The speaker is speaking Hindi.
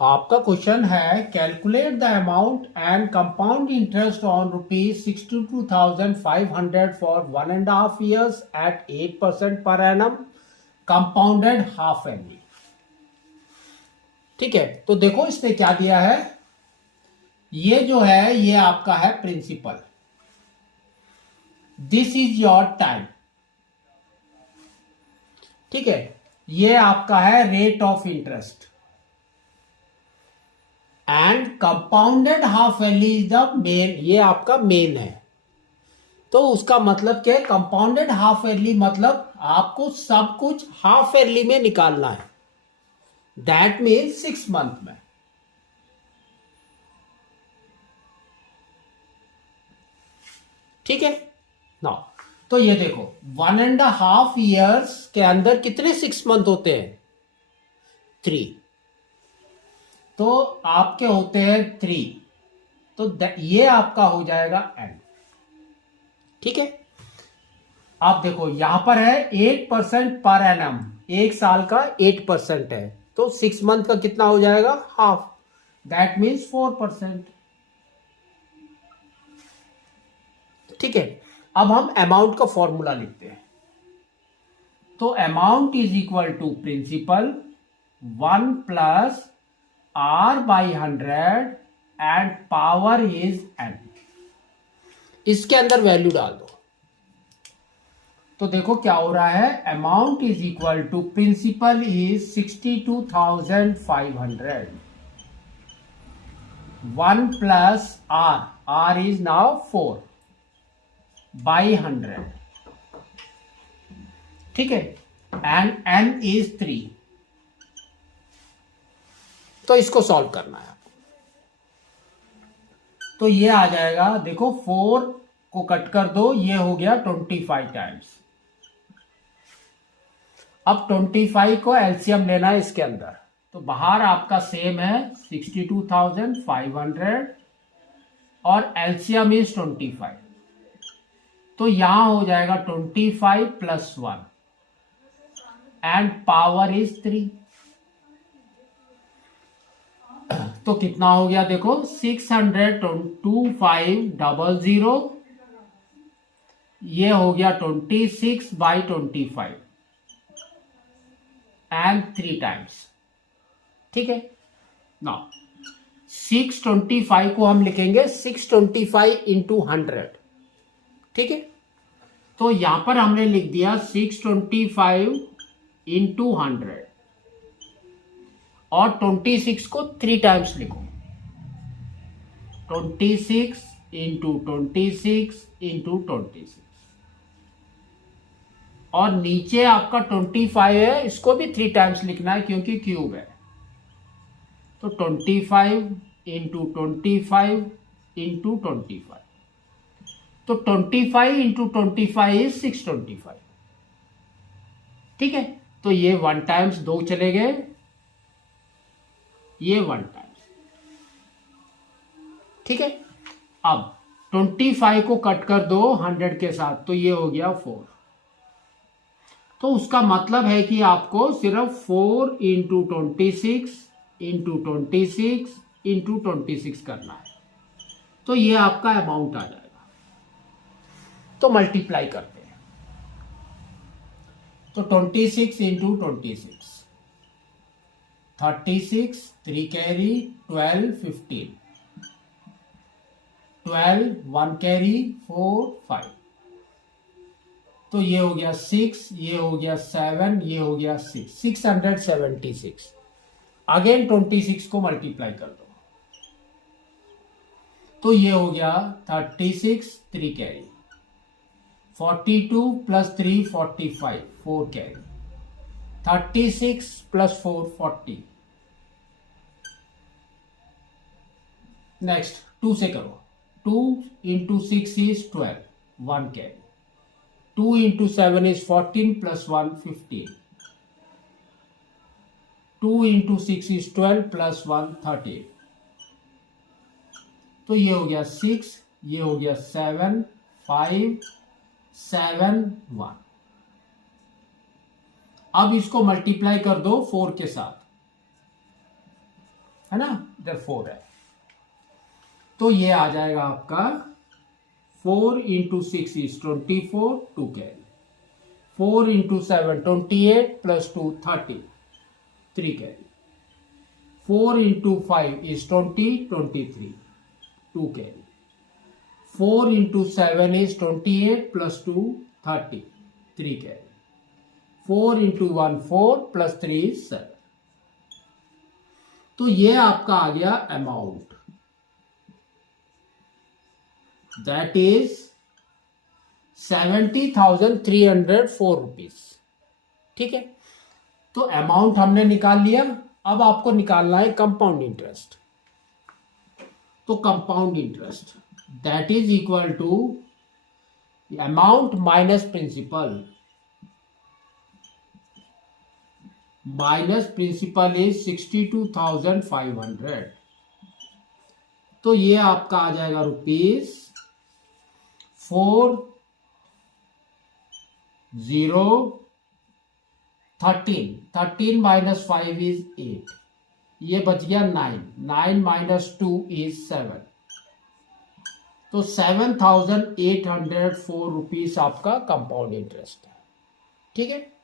आपका क्वेश्चन है calculate the amount and compound interest on ₹62,500 for 1.5 years at 8% per annum compounded half एनअली। ठीक है, तो देखो इसने क्या दिया है, ये जो है ये आपका है principal, this is your time. ठीक है, ये आपका है rate of interest and compounded half annually is the main, ये आपका मेन है। तो उसका मतलब क्या है, कंपाउंडेड हाफ एनअली मतलब आपको सब कुछ हाफ एनअली में निकालना है, दैट मीन 6 मंथ में। ठीक है ना, तो ये देखो 1.5 years के अंदर कितने 6 मंथ होते हैं, 3, तो आपके होते हैं 3, तो ये आपका हो जाएगा एंड। ठीक है, आप देखो यहां पर है 8% पर एनम, एक साल का 8% है, तो 6 मंथ का कितना हो जाएगा, हाफ, दैट मीन्स 4%। ठीक है, अब हम अमाउंट का फॉर्मूला लिखते हैं। तो amount is equal to principal 1 plus R/100 and power is n। इसके अंदर वैल्यू डाल दो, तो देखो क्या हो रहा है, amount is equal to principal is 62,500, 1 plus R is now 4/100। ठीक है, एंड n इज 3। तो इसको सॉल्व करना है, तो ये आ जाएगा, देखो 4 को कट कर दो, ये हो गया 25 टाइम्स। अब 25 को एलसीएम लेना है इसके अंदर, तो बाहर आपका सेम है 62,500 और एलसीएम इज 25, तो यहां हो जाएगा 25 प्लस 1 एंड पावर इज 3। तो कितना हो गया, देखो 600,2500, ये हो गया 26/25 एंड 3 टाइम्स। ठीक है ना, 625 को हम लिखेंगे 625 इंटू 100। ठीक है, तो यहां पर हमने लिख दिया 625 इंटू 100 और 26 को 3 टाइम्स लिखो, 26 इंटू 26 इंटू 26, और नीचे आपका 25 है, इसको भी 3 टाइम्स लिखना है क्योंकि क्यूब है, तो 25 इंटू 25 इंटू 25, तो 25 इंटू 25 इज 625। ठीक है, तो ये 1 टाइम्स 2 चले गए, ये 1 टाइम्स। ठीक है, अब 25 को कट कर दो 100 के साथ, तो ये हो गया 4। तो उसका मतलब है कि आपको सिर्फ 4 इंटू 26 इंटू 26 इंटू 26 करना है, तो ये आपका अमाउंट आ जाएगा। तो मल्टीप्लाई करते हैं, तो 26 इंटू 26, 36, 3 कैरी 12, 15, 12, 1 कैरी 4, 5, तो ये हो गया 6, ये हो गया 7, ये हो गया 6, 676। अगेन 26 को मल्टीप्लाई कर दो, तो ये हो गया 36, 3 carry 42 plus 3 45, 4 carry 36 plus 4 40। Next 2 से करो, 2 into 6 is 12, 1 carry, 2 into 7 is 14 plus 1 15, 2 into 6 is 12 plus 1 13, तो ये हो गया 6, ये हो गया 7 5 7 1। अब इसको मल्टीप्लाई कर दो 4 के साथ, है ना, इधर 4 है, तो ये आ जाएगा आपका 4 into 6 is 24, 2 carry, 4 into 7 28 plus 2 30, 3 carry, 4 into 5 is 20, 23, 2 carry. 4 into 7 is 28 plus 2, 30, 3 carry. 4 into 1, 4 plus 3 is 7. तो ये आपका आ गया अमाउंट, दैट इज 70,304 रुपीज। ठीक है, तो अमाउंट हमने निकाल लिया। अब आपको निकालना है कंपाउंड इंटरेस्ट। तो compound interest that is equal to amount minus principal, minus principal is 62,500, तो ये आपका आ जाएगा रुपीज 13 माइनस 5 इज 8, ये बच गया 9 माइनस 2 इज 7, तो 7,804 रुपीज आपका कंपाउंड इंटरेस्ट है। ठीक है।